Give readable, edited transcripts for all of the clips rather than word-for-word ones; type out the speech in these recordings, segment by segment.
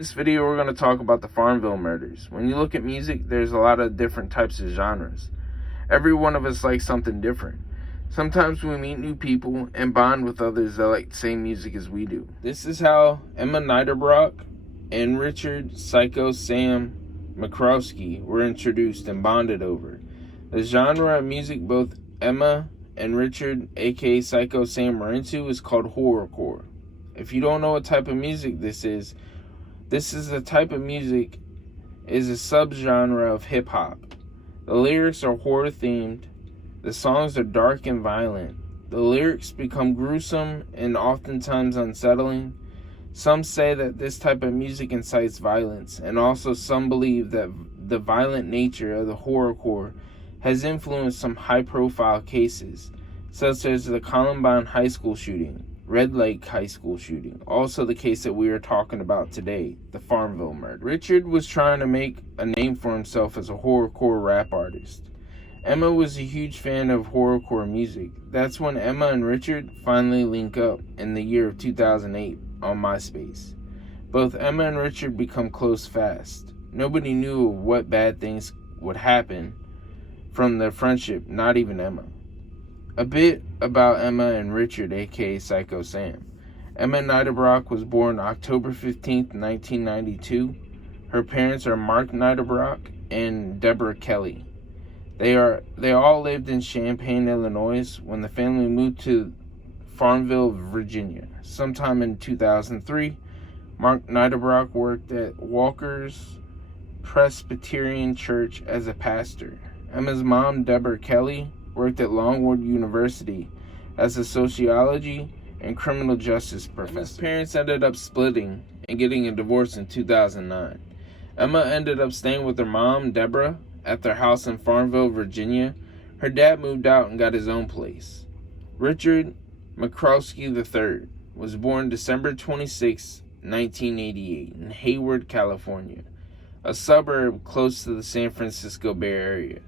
In this video, we're going to talk about the FarmVille murders. When you look at music, there's a lot of different types of genres. Every one of us likes something different. Sometimes we meet new people and bond with others that like the same music as we do. This is how Emma Niederbrock and Richard Syko Sam Mccroskey were introduced and bonded over. The genre of music both Emma and Richard, aka Syko Sam, are into is called horrorcore. If you don't know what type of music this is a type of music is a subgenre of hip-hop. The lyrics are horror-themed. The songs are dark and violent. The lyrics become gruesome and oftentimes unsettling. Some say that this type of music incites violence, and also some believe that the violent nature of the horrorcore has influenced some high-profile cases, such as the Columbine High School shooting, Red Lake High School shooting, also the case that we are talking about today, the FarmVille murder. Richard was trying to make a name for himself as a horrorcore rap artist. Emma was a huge fan of horrorcore music. That's when Emma and Richard finally link up in the year of 2008 on MySpace. Both Emma and Richard become close fast. Nobody knew what bad things would happen from their friendship, not even Emma. A bit about Emma and Richard, aka Syko Sam. Emma Niederbrock was born October 15th, 1992. Her parents are Mark Niederbrock and Debra Kelley. They all lived in Champaign, Illinois when the family moved to FarmVille, Virginia. Sometime in 2003, Mark Niederbrock worked at Walker's Presbyterian Church as a pastor. Emma's mom, Debra Kelley, worked at Longwood University as a sociology and criminal justice professor. Emma's parents ended up splitting and getting a divorce in 2009. Emma ended up staying with her mom, Debra, at their house in FarmVille, Virginia. Her dad moved out and got his own place. Richard Mccroskey III was born December 26, 1988 in Hayward, California, a suburb close to the San Francisco Bay Area.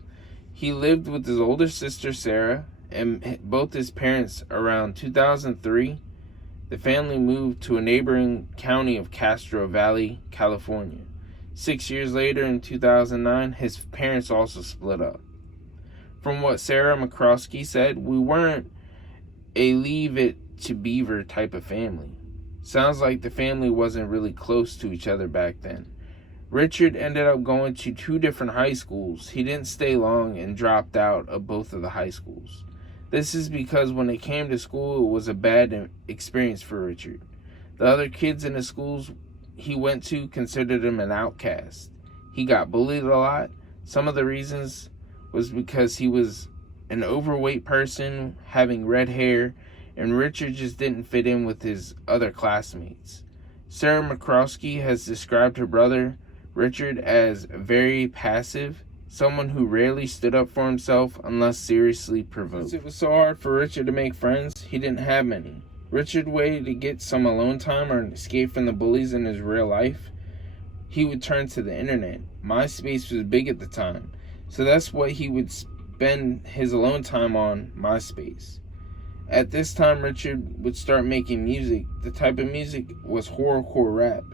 He lived with his older sister, Sarah, and both his parents. Around 2003, the family moved to a neighboring county of Castro Valley, California. 6 years later, in 2009, his parents also split up. From what Sarah Mccroskey said, we weren't a leave it to beaver type of family. Sounds like the family wasn't really close to each other back then. Richard ended up going to 2 different high schools. He didn't stay long and dropped out of both of the high schools. This is because when it came to school, it was a bad experience for Richard. The other kids in the schools he went to considered him an outcast. He got bullied a lot. Some of the reasons was because he was an overweight person, having red hair, and Richard just didn't fit in with his other classmates. Sarah Mccroskey has described her brother Richard as very passive, someone who rarely stood up for himself unless seriously provoked. Since it was so hard for Richard to make friends, he didn't have many. Richard's way to get some alone time or an escape from the bullies in his real life, he would turn to the internet. MySpace was big at the time, so that's what he would spend his alone time on, MySpace. At this time, Richard would start making music. The type of music was horrorcore rap.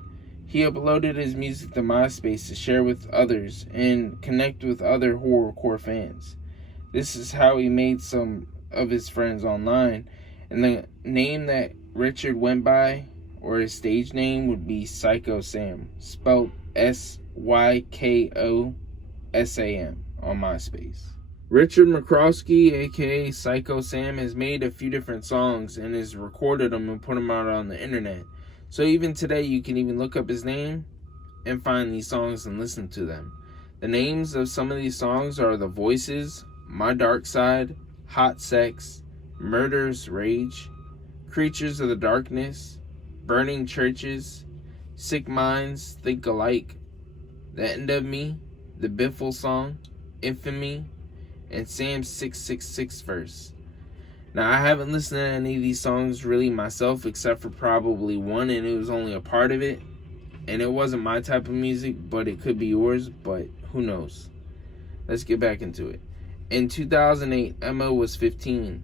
He uploaded his music to MySpace to share with others and connect with other horrorcore fans. This is how he made some of his friends online, and the name that Richard went by, or his stage name, would be Syko Sam, spelled S-Y-K-O-S-A-M on MySpace. Richard Mccroskey, aka Syko Sam, has made a few different songs and has recorded them and put them out on the internet. So even today, you can even look up his name and find these songs and listen to them. The names of some of these songs are The Voices, My Dark Side, Hot Sex, Murder's Rage, Creatures of the Darkness, Burning Churches, Sick Minds Think Alike, The End of Me, The Biffle Song, Infamy, and Sam's 666 verse. Now, I haven't listened to any of these songs really myself, except for probably one, and it was only a part of it. And it wasn't my type of music, but it could be yours, but who knows. Let's get back into it. In 2008, Emma was 15.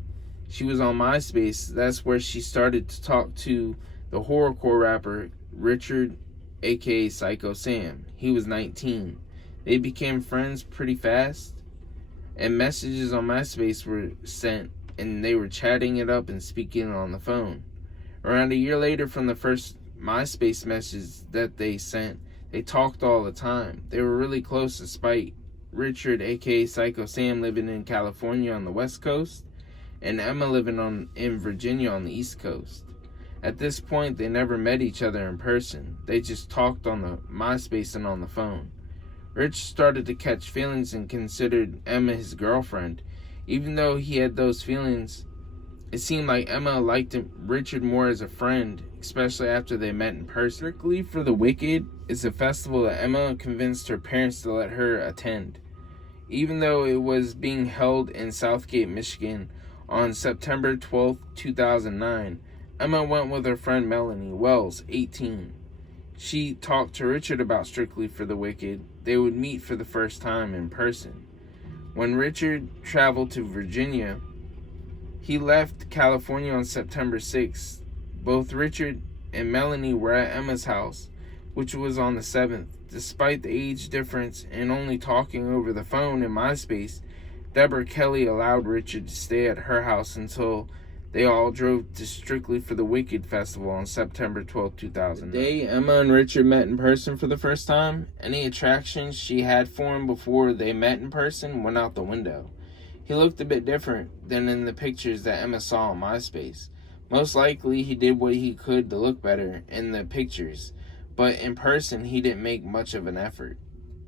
She was on MySpace. That's where she started to talk to the horrorcore rapper Richard, aka Syko Sam. He was 19. They became friends pretty fast, and messages on MySpace were sent, and they were chatting it up and speaking on the phone. Around a year later from the first MySpace message that they sent, they talked all the time. They were really close despite Richard, aka Syko Sam, living in California on the West Coast, and Emma living in Virginia on the East Coast. At this point, they never met each other in person. They just talked on the MySpace and on the phone. Rich started to catch feelings and considered Emma his girlfriend. Even though he had those feelings, it seemed like Emma liked Richard more as a friend, especially after they met in person. Strictly for the Wicked is a festival that Emma convinced her parents to let her attend. Even though it was being held in Southgate, Michigan on September 12, 2009, Emma went with her friend Melanie Wells, 18. She talked to Richard about Strictly for the Wicked. They would meet for the first time in person. When Richard traveled to Virginia, he left California on September 6th. Both Richard and Melanie were at Emma's house, which was on the 7th. Despite the age difference and only talking over the phone and MySpace, Debra Kelley allowed Richard to stay at her house until they all drove to Strictly for the Wicked festival on September 12, 2000. The day Emma and Richard met in person for the first time, any attractions she had for him before they met in person went out the window. He looked a bit different than in the pictures that Emma saw on MySpace. Most likely he did what he could to look better in the pictures, but in person he didn't make much of an effort.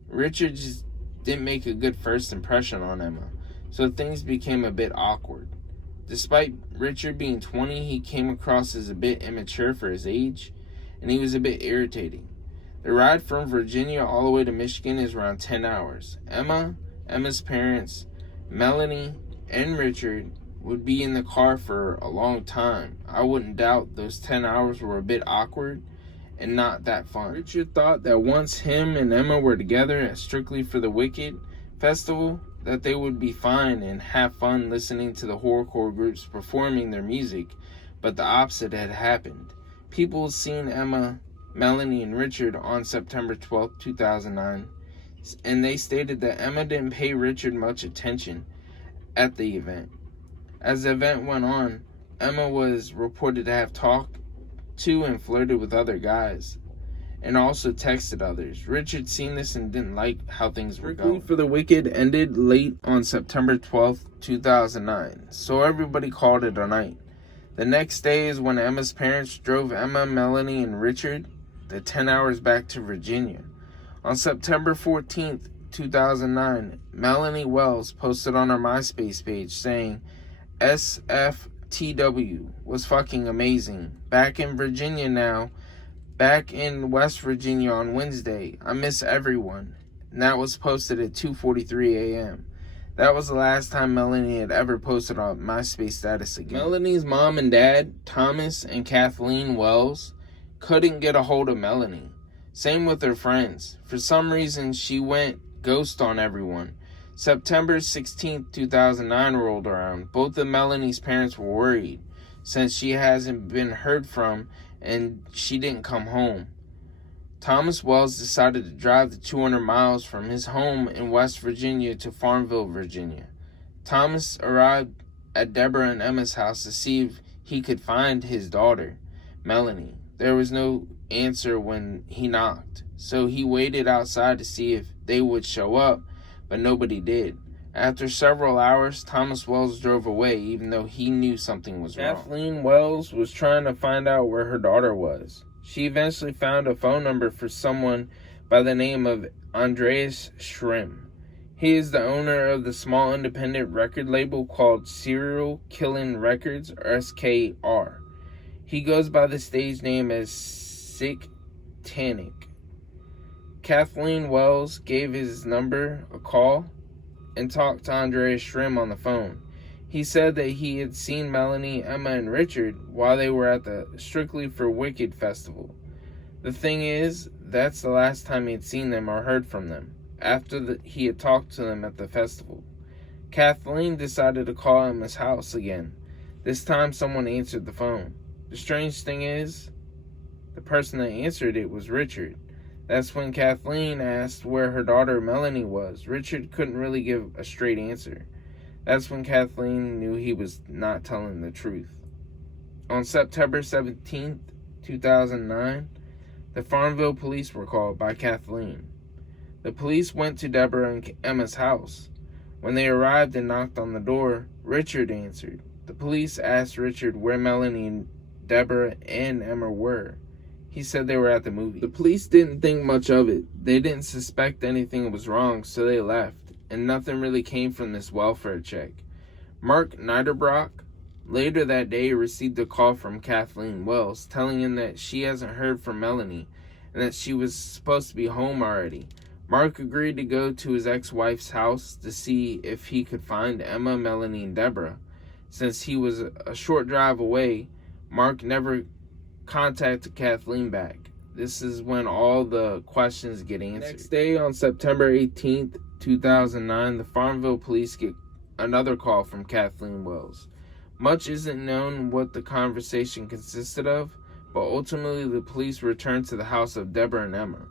Richard just didn't make a good first impression on Emma, so things became a bit awkward. Despite Richard being 20, he came across as a bit immature for his age, and he was a bit irritating. The ride from Virginia all the way to Michigan is around 10 hours. Emma's parents, Melanie, and Richard would be in the car for a long time. I wouldn't doubt those 10 hours were a bit awkward and not that fun. Richard thought that once him and Emma were together at Strictly for the Wicked festival, that they would be fine and have fun listening to the horrorcore groups performing their music, but the opposite had happened. People seen Emma, Melanie, and Richard on September 12, 2009, and they stated that Emma didn't pay Richard much attention at the event. As the event went on, Emma was reported to have talked to and flirted with other guys, and also texted others. Richard seen this and didn't like how things were going. Strictly for the Wicked ended late on September 12th, 2009, so everybody called it a night. The next day is when Emma's parents drove Emma, Melanie, and Richard the 10 hours back to Virginia. On September 14th, 2009, Melanie Wells posted on her MySpace page saying, SFTW was fucking amazing. Back in Virginia now. Back in West Virginia on Wednesday. I miss everyone. And that was posted at 2:43 a.m. That was the last time Melanie had ever posted on MySpace status again. Melanie's mom and dad, Thomas and Kathleen Wells, couldn't get a hold of Melanie. Same with her friends. For some reason, she went ghost on everyone. September 16, 2009 rolled around. Both of Melanie's parents were worried, since she hasn't been heard from and she didn't come home. Thomas Wells decided to drive the 200 miles from his home in West Virginia to FarmVille, Virginia. Thomas arrived at Debra and Emma's house to see if he could find his daughter, Melanie. There was no answer when he knocked, so he waited outside to see if they would show up, but nobody did. After several hours, Thomas Wells drove away, even though he knew something was wrong. Kathleen Wells was trying to find out where her daughter was. She eventually found a phone number for someone by the name of Andreas Schrimm. He is the owner of the small independent record label called Serial Killing Records, or SKR. He goes by the stage name as Sick Tannic. Kathleen Wells gave his number a call and talked to Andreas Schrimm on the phone. He said that he had seen Melanie, Emma, and Richard while they were at the Strictly for Wicked festival. The thing is, that's the last time he had seen them or heard from them, after he had talked to them at the festival. Kathleen decided to call Emma's house again. This time someone answered the phone. The strange thing is, the person that answered it was Richard. That's when Kathleen asked where her daughter Melanie was. Richard couldn't really give a straight answer. That's when Kathleen knew he was not telling the truth. On September 17th, 2009, the FarmVille police were called by Kathleen. The police went to Debra and Emma's house. When they arrived and knocked on the door, Richard answered. The police asked Richard where Melanie, Debra, and Emma were. He said they were at the movie. The police didn't think much of it. They didn't suspect anything was wrong, so they left, and nothing really came from this welfare check. Mark Niederbrock later that day received a call from Kathleen Wells telling him that she hasn't heard from Melanie and that she was supposed to be home already. Mark agreed to go to his ex-wife's house to see if he could find Emma, Melanie, and Debra. Since he was a short drive away, Mark never contacted Kathleen back. This is when all the questions get answered. Next day, on September 18th, 2009, the FarmVille police get another call from Kathleen Wells. Much isn't known what the conversation consisted of, but ultimately the police returned to the house of Debra and Emma.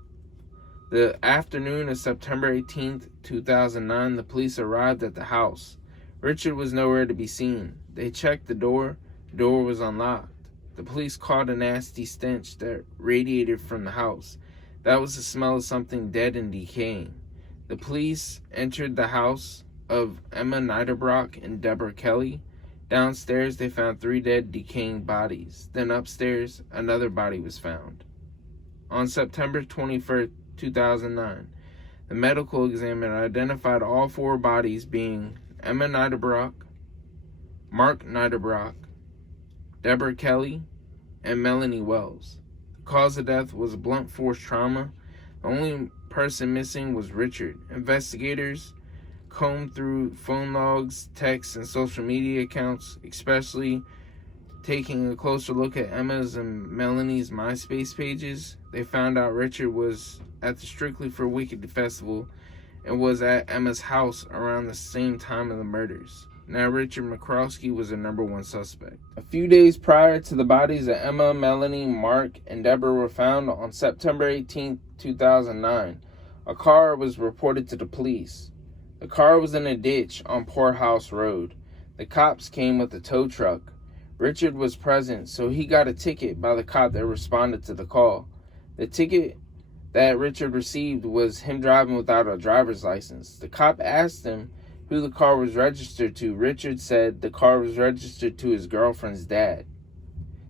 The afternoon of September 18th, 2009, the police arrived at the house. Richard was nowhere to be seen. They checked the door was unlocked. The police caught a nasty stench that radiated from the house. That was the smell of something dead and decaying. The police entered the house of Emma Niederbrock and Debra Kelley. Downstairs, they found 3 dead, decaying bodies. Then upstairs, another body was found. On September 21st, 2009, the medical examiner identified all 4 bodies being Emma Niederbrock, Mark Niederbrock, Debra Kelley, and Melanie Wells. The cause of death was blunt force trauma. The only person missing was Richard. Investigators combed through phone logs, texts, and social media accounts, especially taking a closer look at Emma's and Melanie's MySpace pages. They found out Richard was at the Strictly for Wicked festival and was at Emma's house around the same time of the murders. Now Richard Mccroskey was the #1 suspect. A few days prior to the bodies of Emma, Melanie, Mark, and Debra were found on September 18, 2009, a car was reported to the police. The car was in a ditch on Poorhouse Road. The cops came with a tow truck. Richard was present, so he got a ticket by the cop that responded to the call. The ticket that Richard received was him driving without a driver's license. The cop asked him who the car was registered to. Richard said the car was registered to his girlfriend's dad.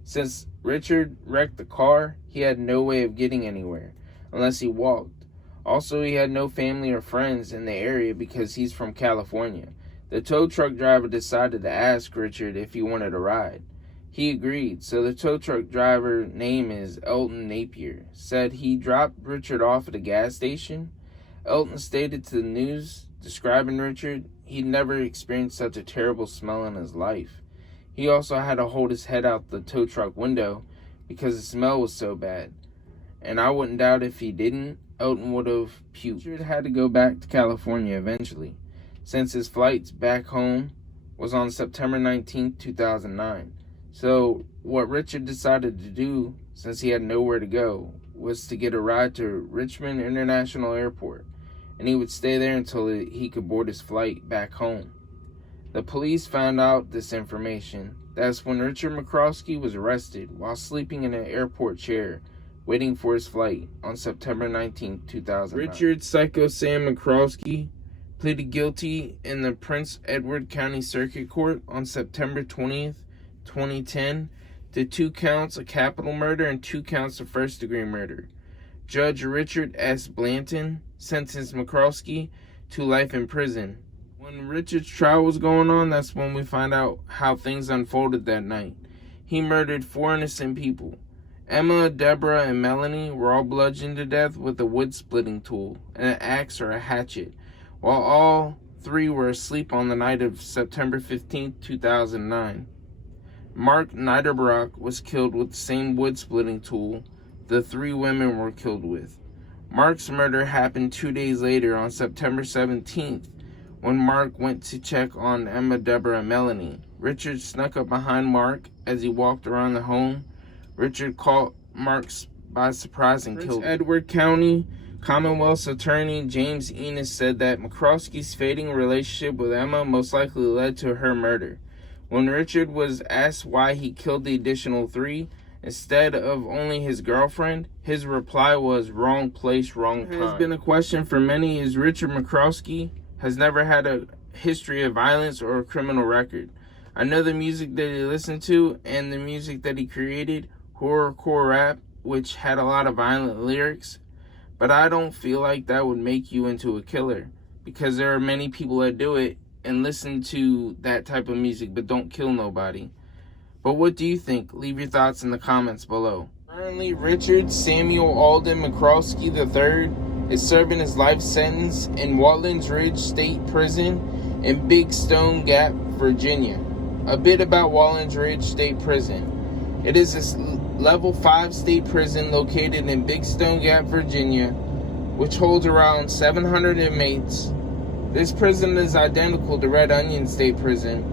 Since Richard wrecked the car, he had no way of getting anywhere unless he walked. Also, he had no family or friends in the area because he's from California. The tow truck driver decided to ask Richard if he wanted a ride. He agreed, so the tow truck driver, name is Elton Napier, said he dropped Richard off at a gas station. Elton stated to the news, describing Richard, he'd never experienced such a terrible smell in his life. He also had to hold his head out the tow truck window because the smell was so bad. And I wouldn't doubt if he didn't, Elton would have puked. Richard had to go back to California eventually, since his flights back home was on September 19, 2009. So what Richard decided to do, since he had nowhere to go, was to get a ride to Richmond International Airport, and he would stay there until he could board his flight back home. The police found out this information. That's when Richard Mccroskey was arrested while sleeping in an airport chair, waiting for his flight on September 19, 2009. Richard Syko Sam Mccroskey pleaded guilty in the Prince Edward County Circuit Court on September 20th, 2010 to 2 counts of capital murder and 2 counts of first-degree murder. Judge Richard S. Blanton sentenced Mccroskey to life in prison. When Richard's trial was going on, that's when we find out how things unfolded that night. He murdered 4 innocent people. Emma, Debra, and Melanie were all bludgeoned to death with a wood-splitting tool and an axe or a hatchet, while all 3 were asleep on the night of September 15, 2009. Mark Niederbrock was killed with the same wood-splitting tool the 3 women were killed with. Mark's murder happened 2 days later on September 17th, when Mark went to check on Emma, Debra, and Melanie. Richard snuck up behind Mark as he walked around the home. Richard caught Mark's by surprise and killed him. Edward County Commonwealth's attorney James Enos said that McCroskey's fading relationship with Emma most likely led to her murder. When Richard was asked why he killed the additional 3 instead of only his girlfriend, his reply was wrong place, wrong time. It has been a question for many is Richard Mccroskey has never had a history of violence or a criminal record. I know the music that he listened to and the music that he created, horrorcore rap, which had a lot of violent lyrics, but I don't feel like that would make you into a killer, because there are many people that do it and listen to that type of music but don't kill nobody. But what do you think? Leave your thoughts in the comments below. Currently, Richard Samuel Alden Mccroskey III is serving his life sentence in Wallens Ridge State Prison in Big Stone Gap, Virginia. A bit about Wallens Ridge State Prison. It is a level 5 state prison located in Big Stone Gap, Virginia, which holds around 700 inmates. This prison is identical to Red Onion State Prison,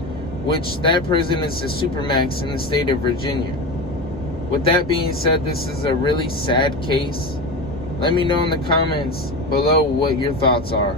which that prison is the supermax in the state of Virginia. With that being said, this is a really sad case. Let me know in the comments below what your thoughts are.